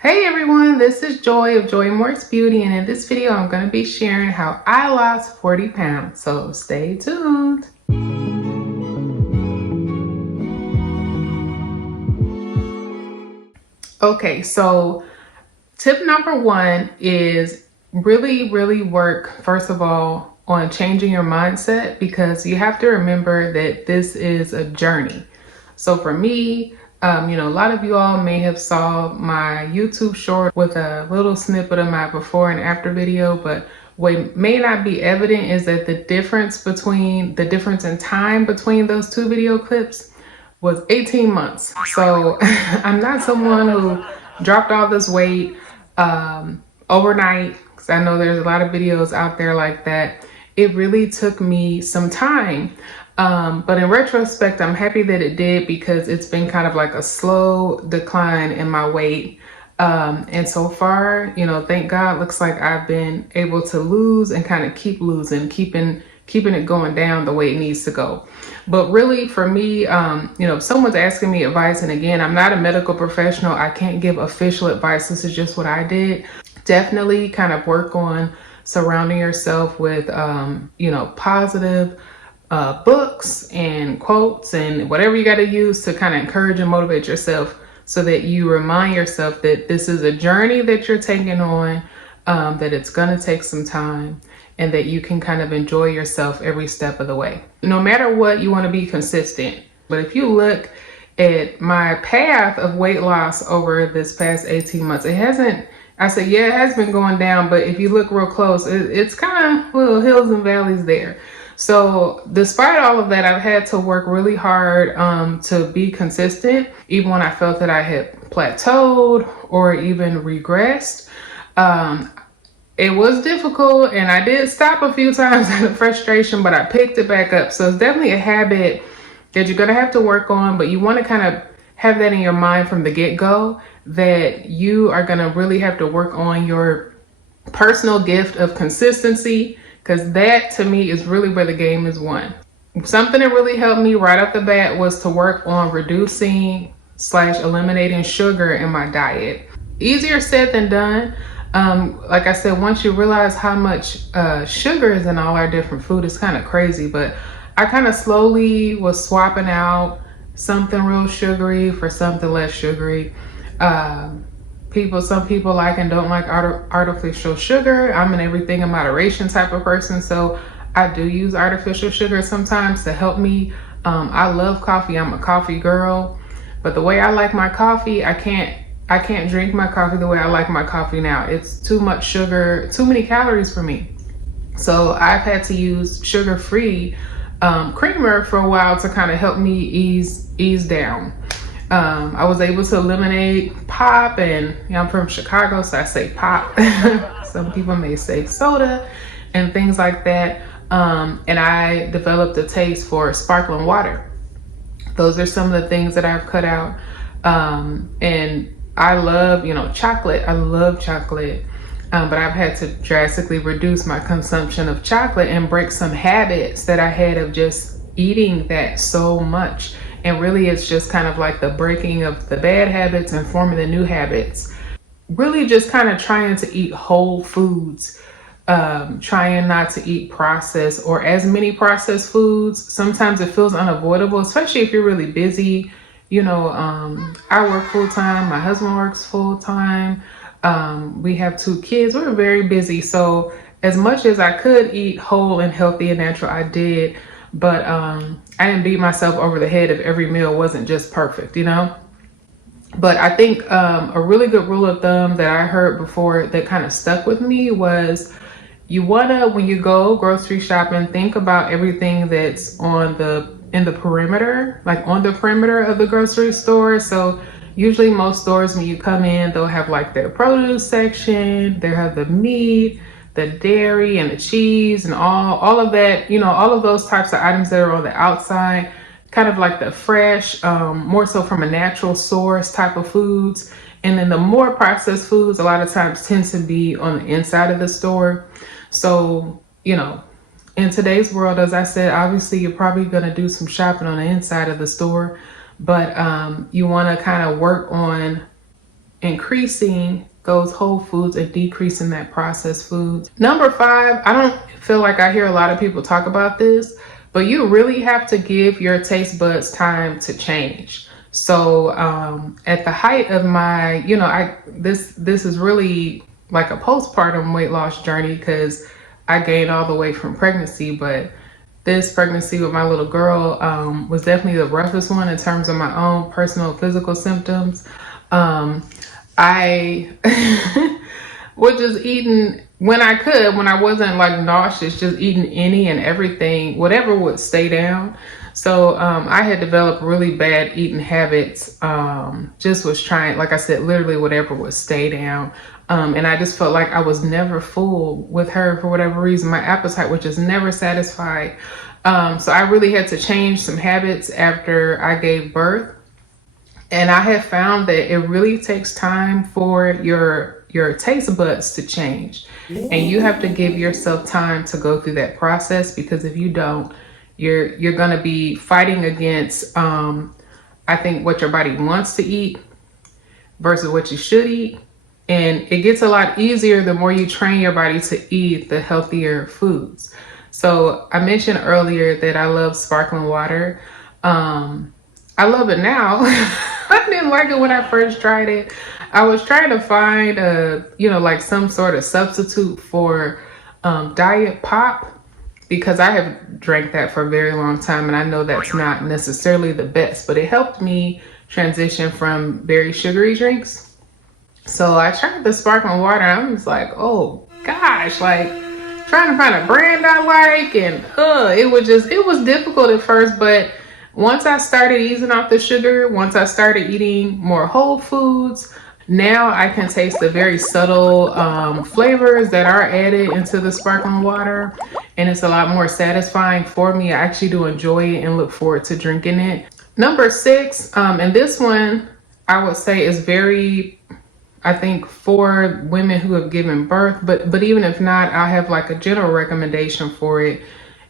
Hey everyone, this is Joy of Joy Morphs Beauty, and in this video I'm going to be sharing how I lost 40 pounds, so stay tuned. Okay, so tip number one is really work, first of all, on changing your mindset, because you have to remember that this is a journey. So for me, a lot of you all may have saw my YouTube short with a little snippet of my before and after video, but what may not be evident is that the difference in time between those two video clips was 18 months. So I'm not someone who dropped all this weight overnight, because I know there's a lot of videos out there like that. It really took me some time. But in retrospect, I'm happy that it did, because it's been kind of like a slow decline in my weight. And so far, thank God, looks like I've been able to lose and kind of keep losing, keeping it going down the way it needs to go. But really for me, if someone's asking me advice, and again, I'm not a medical professional, I can't give official advice. This is just what I did. Definitely kind of work on surrounding yourself with, positive books and quotes and whatever you got to use to kind of encourage and motivate yourself, so that you remind yourself that this is a journey that you're taking on, that it's going to take some time, and that you can kind of enjoy yourself every step of the way. No matter what, you want to be consistent. But if you look at my path of weight loss over this past 18 months, it has been going down, but if you look real close, it's kind of little hills and valleys there. So despite all of that, I've had to work really hard to be consistent, even when I felt that I had plateaued or even regressed. It was difficult, and I did stop a few times out of frustration, but I picked it back up. So it's definitely a habit that you're going to have to work on, but you want to kind of have that in your mind from the get-go, that you are going to really have to work on your personal gift of consistency, because that to me is really where the game is won. Something that really helped me right off the bat was to work on reducing/eliminating sugar in my diet. Easier said than done. Like I said, once you realize how much sugar is in all our different food, it's kind of crazy. But I kind of slowly was swapping out something real sugary for something less sugary. Some people like and don't like artificial sugar. I'm an everything in moderation type of person, so I do use artificial sugar sometimes to help me. I love coffee. I'm a coffee girl, but the way I like my coffee, I can't drink my coffee the way I like my coffee now. It's too much sugar, too many calories for me. So I've had to use sugar-free creamer for a while to kind of help me ease down. I was able to eliminate pop, and I'm from Chicago, so I say pop. Some people may say soda and things like that. And I developed a taste for sparkling water. Those are some of the things that I've cut out. And I love, chocolate. I love chocolate. But I've had to drastically reduce my consumption of chocolate and break some habits that I had of just eating that so much. And really, it's just kind of like the breaking of the bad habits and forming the new habits. Really just kind of trying to eat whole foods, trying not to eat processed or as many processed foods. Sometimes it feels unavoidable, especially if you're really busy. I work full time. My husband works full time. We have 2 kids. We're very busy. So as much as I could eat whole and healthy and natural, I did. But I didn't beat myself over the head if every meal wasn't just perfect, But I think a really good rule of thumb that I heard before that kind of stuck with me was, you want to, when you go grocery shopping, think about everything that's in the perimeter, like on the perimeter of the grocery store. So usually most stores, when you come in, they'll have like their produce section, they'll have the meat, the dairy and the cheese and all of that, all of those types of items that are on the outside, kind of like the fresh, more so from a natural source type of foods. And then the more processed foods a lot of times tends to be on the inside of the store. So, in today's world, as I said, obviously you're probably going to do some shopping on the inside of the store, but you want to kind of work on increasing those whole foods and decreasing that processed foods. Number 5, I don't feel like I hear a lot of people talk about this, but you really have to give your taste buds time to change. So at the height of my, this is really like a postpartum weight loss journey, because I gained all the weight from pregnancy, but this pregnancy with my little girl was definitely the roughest one in terms of my own personal physical symptoms. I was just eating when I could, when I wasn't like nauseous, just eating any and everything, whatever would stay down. So I had developed really bad eating habits. Just was trying, like I said, literally whatever would stay down. And I just felt like I was never full with her for whatever reason. My appetite was just never satisfied. So I really had to change some habits after I gave birth. And I have found that it really takes time for your taste buds to change. And you have to give yourself time to go through that process, because if you don't, you're going to be fighting against, I think, what your body wants to eat versus what you should eat. And it gets a lot easier the more you train your body to eat the healthier foods. So I mentioned earlier that I love sparkling water. I love it now. I didn't like it when I first tried it. I was trying to find like some sort of substitute for Diet Pop, because I have drank that for a very long time, and I know that's not necessarily the best, but it helped me transition from very sugary drinks. So I tried the sparkling water, and I was like, oh gosh, like trying to find a brand I like, and it was difficult at first, but once I started easing off the sugar, once I started eating more whole foods, now I can taste the very subtle flavors that are added into the sparkling water, and it's a lot more satisfying for me. I actually do enjoy it and look forward to drinking it. Number 6, and this one I would say is very, I think, for women who have given birth, but even if not, I have like a general recommendation for it.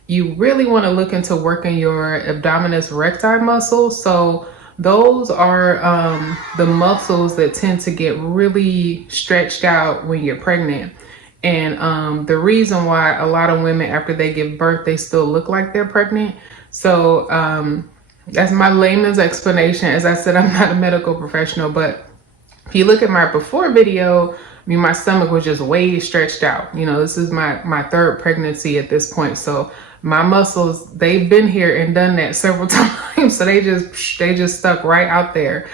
You really want to look into working your abdominis recti muscles. So those are the muscles that tend to get really stretched out when you're pregnant. And the reason why a lot of women, after they give birth, they still look like they're pregnant. So that's my layman's explanation. As I said, I'm not a medical professional, but if you look at my before video, my stomach was just way stretched out. This is my 3rd pregnancy at this point. So my muscles, they've been here and done that several times. So they just stuck right out there.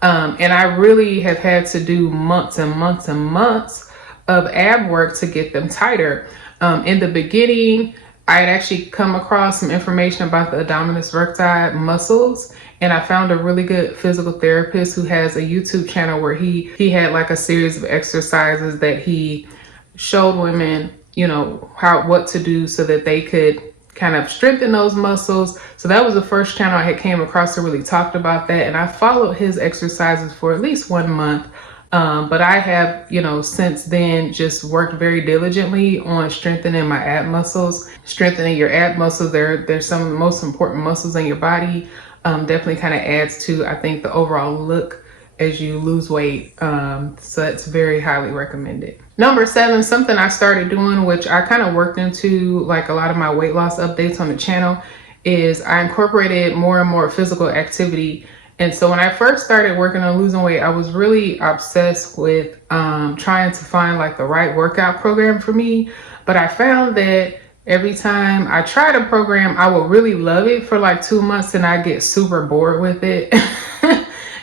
And I really have had to do months and months and months of ab work to get them tighter. In the beginning, I had actually come across some information about the abdominis recti muscles, and I found a really good physical therapist who has a YouTube channel where he had like a series of exercises that he showed women, what to do so that they could kind of strengthen those muscles. So that was the first channel I had came across that really talked about that. And I followed his exercises for at least 1 month. But I have, since then just worked very diligently on strengthening my ab muscles. Strengthening your ab muscles, they're some of the most important muscles in your body. Definitely kind of adds to, I think, the overall look as you lose weight. So it's very highly recommended. Number 7, something I started doing, which I kind of worked into like a lot of my weight loss updates on the channel, is I incorporated more and more physical activity. And so when I first started working on losing weight, I was really obsessed with trying to find like the right workout program for me. But I found that every time I tried a program, I would really love it for like 2 months and I get super bored with it.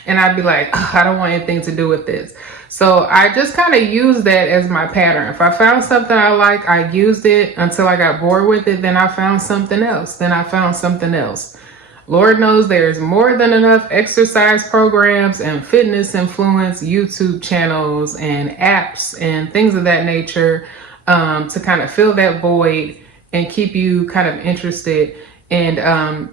And I'd be like, I don't want anything to do with this. So I just kind of used that as my pattern. If I found something I like, I used it until I got bored with it. Then I found something else. Then I found something else. Lord knows there's more than enough exercise programs and fitness influence YouTube channels and apps and things of that nature to kind of fill that void and keep you kind of interested. And,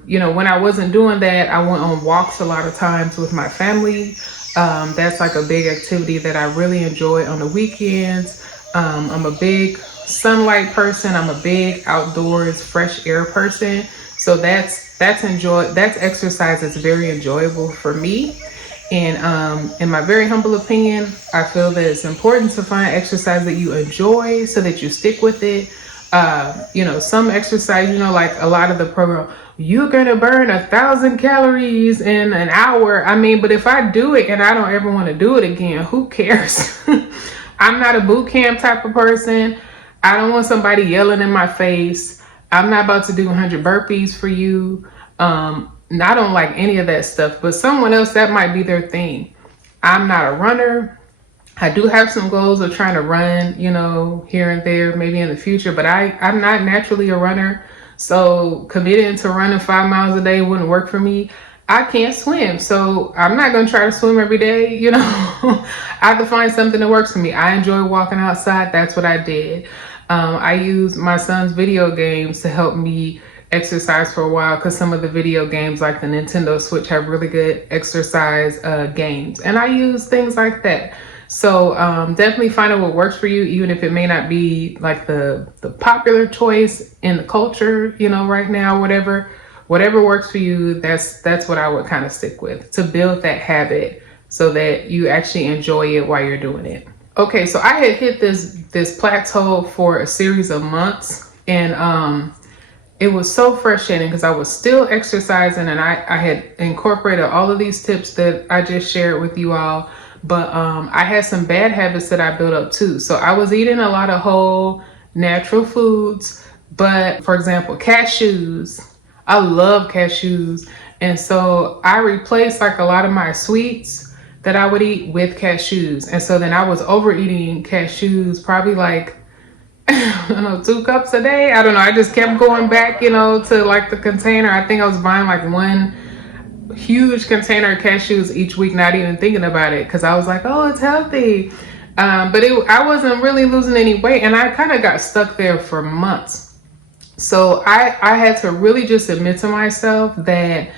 when I wasn't doing that, I went on walks a lot of times with my family. That's like a big activity that I really enjoy on the weekends. I'm a big sunlight person. I'm a big outdoors, fresh air person. So that's exercise that's very enjoyable for me. And in my very humble opinion, I feel that it's important to find exercise that you enjoy so that you stick with it. Some exercise, like a lot of the program, you're gonna burn 1,000 calories in an hour. I mean, but if I do it and I don't ever want to do it again, who cares? I'm not a boot camp type of person. I don't want somebody yelling in my face. I'm not about to do 100 burpees for you. I don't like any of that stuff, but someone else, that might be their thing. I'm not a runner. I do have some goals of trying to run, here and there, maybe in the future, but I'm not naturally a runner. So committing to running 5 miles a day wouldn't work for me. I can't swim, so I'm not going to try to swim every day. I have to find something that works for me. I enjoy walking outside. That's what I did. I used my son's video games to help me exercise for a while, because some of the video games like the Nintendo Switch have really good exercise games, and I use things like that. So definitely find out what works for you, even if it may not be like the popular choice in the culture, right now. Whatever works for you, that's what I would kind of stick with, to build that habit so that you actually enjoy it while you're doing it. Okay, so I had hit this plateau for a series of months, and it was so frustrating because I was still exercising, and I had incorporated all of these tips that I just shared with you all. But I had some bad habits that I built up too. So I was eating a lot of whole natural foods, but for example, cashews. I love cashews. And so I replaced like a lot of my sweets that I would eat with cashews. And so then I was overeating cashews, probably like, I don't know, 2 cups a day. I don't know. I just kept going back, to like the container. I think I was buying like one huge container of cashews each week, not even thinking about it, because I was like, oh, it's healthy. But I wasn't really losing any weight, and I kind of got stuck there for months. So I had to really just admit to myself that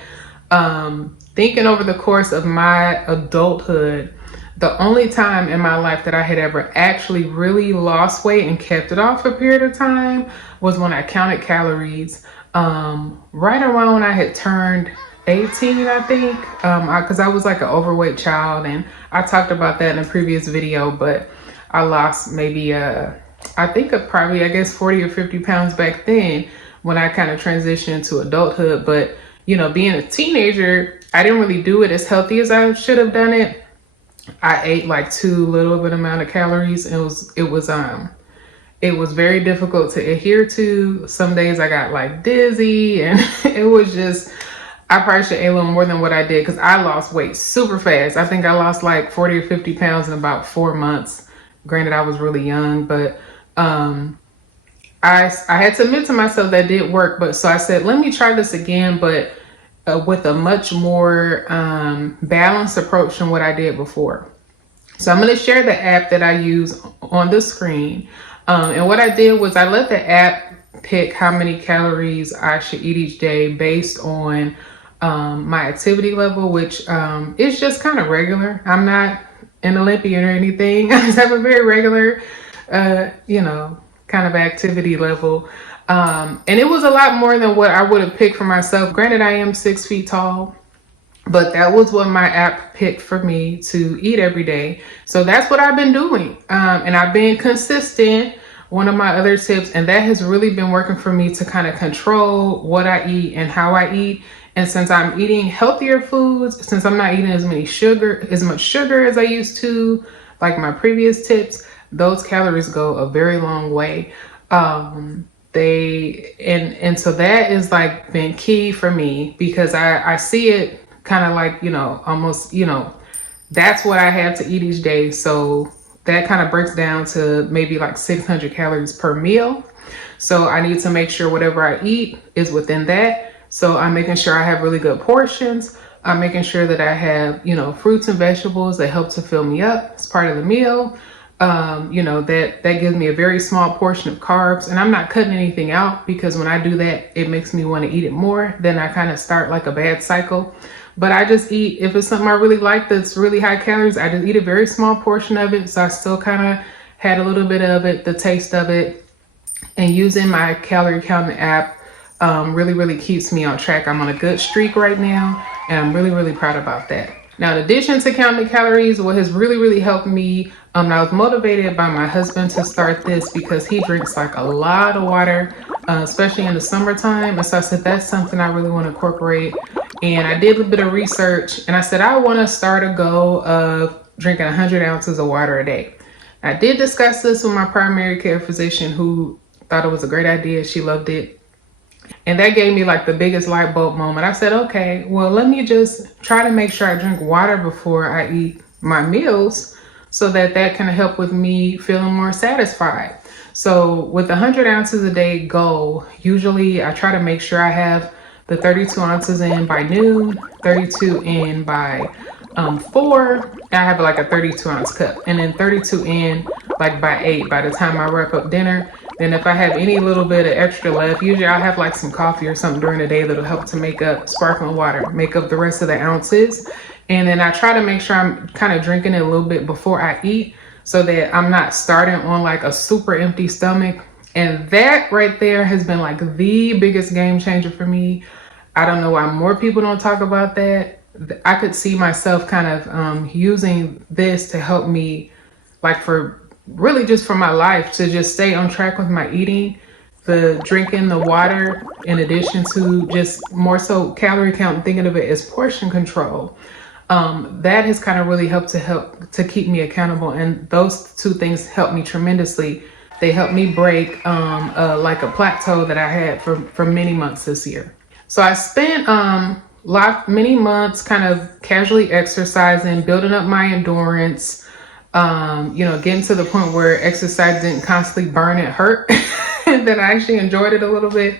thinking over the course of my adulthood, the only time in my life that I had ever actually really lost weight and kept it off for a period of time was when I counted calories right around when I had turned 18, I think, because I was like an overweight child, and I talked about that in a previous video. But I lost maybe I think probably, I guess, 40 or 50 pounds back then when I kind of transitioned into adulthood. But being a teenager, I didn't really do it as healthy as I should have done it. I ate like too little of an amount of calories, and it was very difficult to adhere to. Some days I got like dizzy, and it was just, I probably should eat a little more than what I did, because I lost weight super fast. I think I lost like 40 or 50 pounds in about 4 months. Granted, I was really young, but I had to admit to myself that did work. But so I said, let me try this again, but with a much more balanced approach than what I did before. So I'm going to share the app that I use on the screen. And what I did was I let the app pick how many calories I should eat each day based on my activity level, which is just kind of regular. I'm not an Olympian or anything. I just have a very regular, kind of activity level. And it was a lot more than what I would have picked for myself. Granted, I am 6 feet tall, but that was what my app picked for me to eat every day. So that's what I've been doing. And I've been consistent. One of my other tips, and that has really been working for me to kind of control what I eat and how I eat. And since I'm eating healthier foods, since I'm not eating as much sugar as I used to, like my previous tips, those calories go a very long way. And so that is like been key for me, because I see it kind of like, almost, that's what I have to eat each day. So that kind of breaks down to maybe like 600 calories per meal. So I need to make sure whatever I eat is within that. So I'm making sure I have really good portions. I'm making sure that I have, fruits and vegetables that help to fill me up as part of the meal. That gives me a very small portion of carbs, and I'm not cutting anything out, because when I do that, it makes me want to eat it more. Then I kind of start like a bad cycle. But I just eat, if it's something I really like that's really high calories, I just eat a very small portion of it. So I still kind of had a little bit of it, the taste of it. And using my calorie counting app really, really keeps me on track. I'm on a good streak right now, and I'm really, really proud about that. Now, in addition to counting the calories, what has really helped me, I was motivated by my husband to start this because he drinks like a lot of water, especially in the summertime. And so I said, that's something I really want to incorporate. And I did a bit of research and I said, I want to start a goal of drinking 100 ounces of water a day. I did discuss this with my primary care physician, who thought it was a great idea. She loved it. And that gave me like the biggest light bulb moment. I said, okay, well, let me just try to make sure I drink water before I eat my meals so that can help with me feeling more satisfied. So with the 100 ounces a day goal, usually I try to make sure I have the 32 ounces in by noon, 32 in by 4. I have like a 32 ounce cup, and then 32 in like by 8 by the time I wrap up dinner. Then if I have any little bit of extra left, usually I'll have like some coffee or something during the day that'll help to make up sparkling water, make up the rest of the ounces. And then I try to make sure I'm kind of drinking it a little bit before I eat so that I'm not starting on like a super empty stomach. And that right there has been like the biggest game changer for me. I don't know why more people don't talk about that. I could see myself kind of using this to help me, like for really just for my life, to just stay on track with my eating, the drinking the water, in addition to just more so calorie count, thinking of it as portion control. That has kind of really helped to keep me accountable. And those two things helped me tremendously. They helped me break like a plateau that I had for many months this year. So I spent many months kind of casually exercising, building up my endurance, getting to the point where exercise didn't constantly burn and hurt, and that I actually enjoyed it a little bit.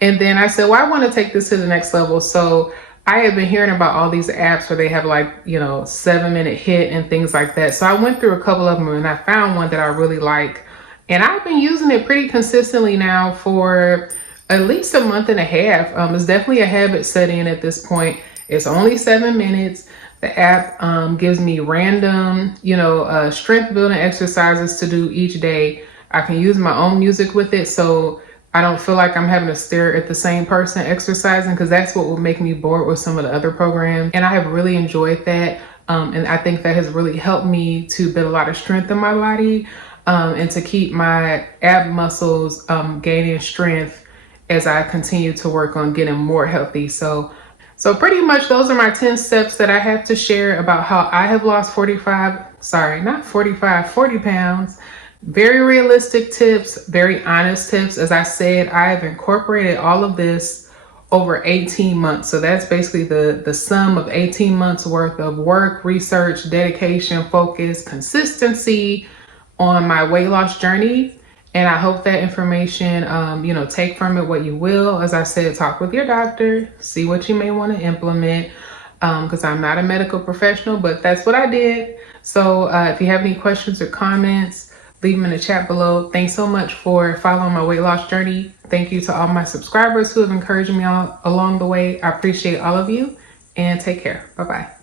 And then I said, well, I want to take this to the next level. So I had been hearing about all these apps where they have like, 7-minute HIIT and things like that. So I went through a couple of them and I found one that I really like. And I've been using it pretty consistently now for at least a month and a half. It's definitely a habit set in at this point. It's only 7 minutes. The app gives me random, strength building exercises to do each day. I can use my own music with it, so I don't feel like I'm having to stare at the same person exercising, because that's what would make me bored with some of the other programs. And I have really enjoyed that. And I think that has really helped me to build a lot of strength in my body, and to keep my ab muscles gaining strength as I continue to work on getting more healthy. So pretty much those are my 10 steps that I have to share about how I have lost 40 pounds. Very realistic tips, very honest tips. As I said, I have incorporated all of this over 18 months. So that's basically the sum of 18 months worth of work, research, dedication, focus, consistency on my weight loss journey. And I hope that information, take from it what you will. As I said, talk with your doctor, see what you may want to implement, because I'm not a medical professional, but that's what I did. So if you have any questions or comments, leave them in the chat below. Thanks so much for following my weight loss journey. Thank you to all my subscribers who have encouraged me along the way. I appreciate all of you, and take care. Bye-bye.